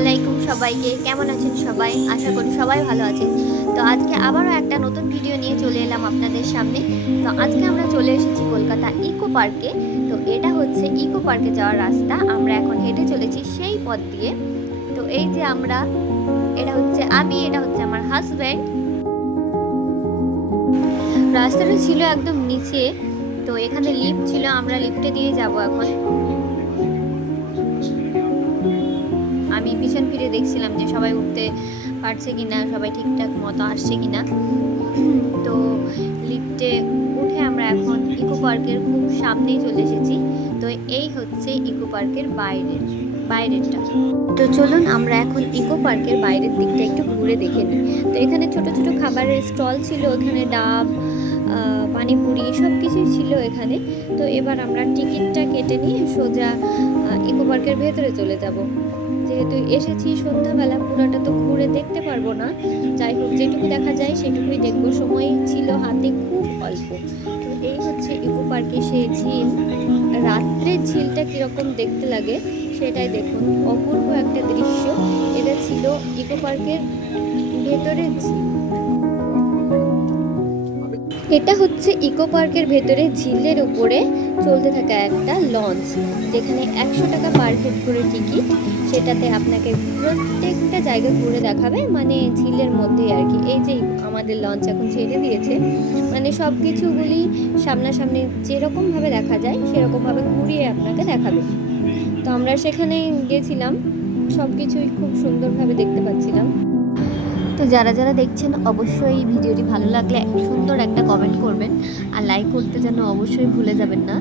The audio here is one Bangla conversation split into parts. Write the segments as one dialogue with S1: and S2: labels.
S1: আলাইকুম সবাইকে। কেমন আছেন সবাই? আশা করি সবাই ভালো আছেন। তো আজকে আবারও একটা নতুন ভিডিও নিয়ে চলে এলাম আপনাদের সামনে। তো আজকে আমরা চলে এসেছি কলকাতা ইকো পার্কে। তো এটা হচ্ছে ইকো পার্কে যাওয়ার রাস্তা। আমরা এখন হেঁটে চলেছি সেই পথ দিয়ে। তো এই যে আমরা, এটা হচ্ছে আমি, এটা হচ্ছে আমার হাজব্যান্ড রাস্তাটা ছিল একদম নিচে। তো এখানে লিফট ছিল, আমরা লিফটে দিয়ে যাব এখন। পিছন ফিরে দেখছিলাম যে সবাই উঠতে পারছে কিনা, সবাই ঠিকঠাক মতো আসছে কি না তো লিফটে উঠে আমরা এখন ইকো পার্কের খুব সামনেই চলে এসেছি। তো এই হচ্ছে ইকো পার্কের বাইরের বাইরেরটা। তো চলুন আমরা এখন ইকো পার্কের বাইরের দিকটা একটু ঘুরে দেখে নিই। তো এখানে ছোট ছোট খাবারের স্টল ছিল এখানে ডাব পানিপুরি সব কিছুই ছিল এখানে। তো এবার আমরা টিকিটটা কেটে নিয়ে সোজা ইকো পার্কের ভেতরে চলে যাব। যেহেতু এসেছি সন্ধ্যাবেলা, পুরোটা তো ঘুরে দেখতে পারব না। যাই হোক, যেটুকু দেখা যায় সেটুকুই দেখব। সময় ছিল হাতে খুব অল্প। তো এই হচ্ছে ইকো পার্কে সেই ঝিল। রাত্রের ঝিলটা কীরকম দেখতে লাগে সেটাই দেখুন। অপূর্ব একটা দৃশ্য। এটা ছিল ইকো পার্কের ভেতরের ঝিল। এটা হচ্ছে ইকো পার্কের ভেতরে ঝিলের উপরে চলতে থাকা একটা লঞ্চ, যেখানে একশো টাকা পার হেড করে টিকিট। সেটাতে আপনাকে প্রত্যেকটা জায়গা ঘুরে দেখাবে মানে ঝিলের মধ্যেই আর কি। এই যে আমাদের লঞ্চ এখন ছেড়ে দিয়েছে মানে সব কিছুগুলি সামনাসামনি যেরকমভাবে দেখা যায়, সেরকমভাবে ঘুরিয়ে আপনাকে দেখাবে। তো আমরা সেখানে গেছিলাম সব কিছুই খুব সুন্দরভাবে দেখতে পাচ্ছিলাম। তো যারা যারা দেখছেন, অবশ্যই এই ভিডিওটি ভালো লাগলে সুন্দর একটা কমেন্ট করবেন। আর লাইক করতে যেন অবশ্যই ভুলে যাবেন না।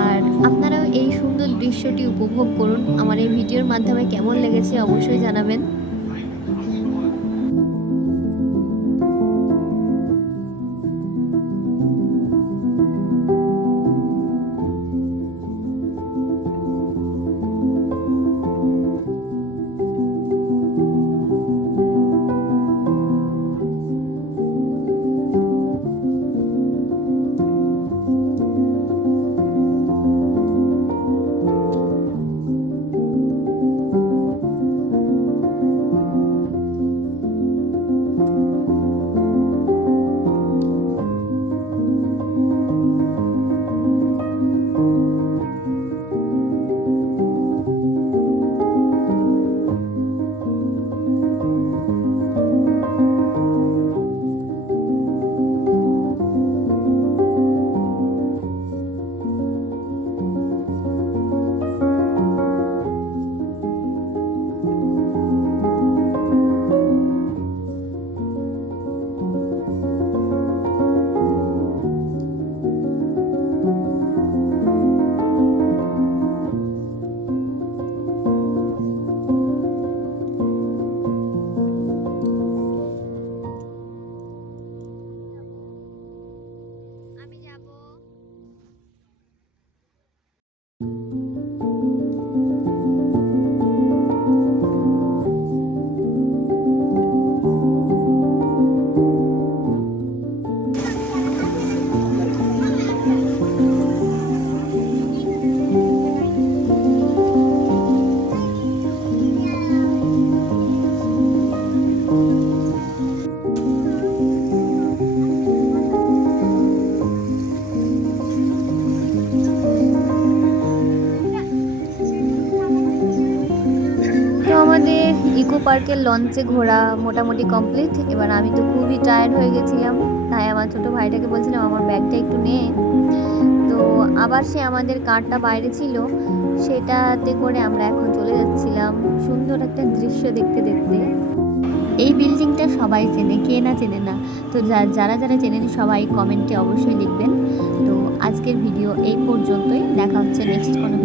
S1: আর আপনারাও এই সুন্দর দৃশ্যটি উপভোগ করুন। আমার এই ভিডিওর মাধ্যমে কেমন লেগেছে অবশ্যই জানাবেন। আমাদের ইকো পার্কের লঞ্চে ঘোরা মোটামুটি কমপ্লিট। এবার আমি তো খুবই টায়ার্ড হয়ে গেছিলাম, তাই আমার ছোটো ভাইটাকে বলছিলাম, আমার ব্যাগটা একটু নে। তো আবার সে আমাদের কারটা বাইরে ছিল, সেটাতে করে আমরা এখন চলে যাচ্ছিলাম সুন্দর একটা দৃশ্য দেখতে দেখতে। এই বিল্ডিংটা সবাই চেনে, কে না চেনে না? তো যারা যারা চেনেন সবাই কমেন্টে অবশ্যই লিখবেন। তো আজকের ভিডিও এই পর্যন্তই, দেখা হচ্ছে নেক্সট কোনো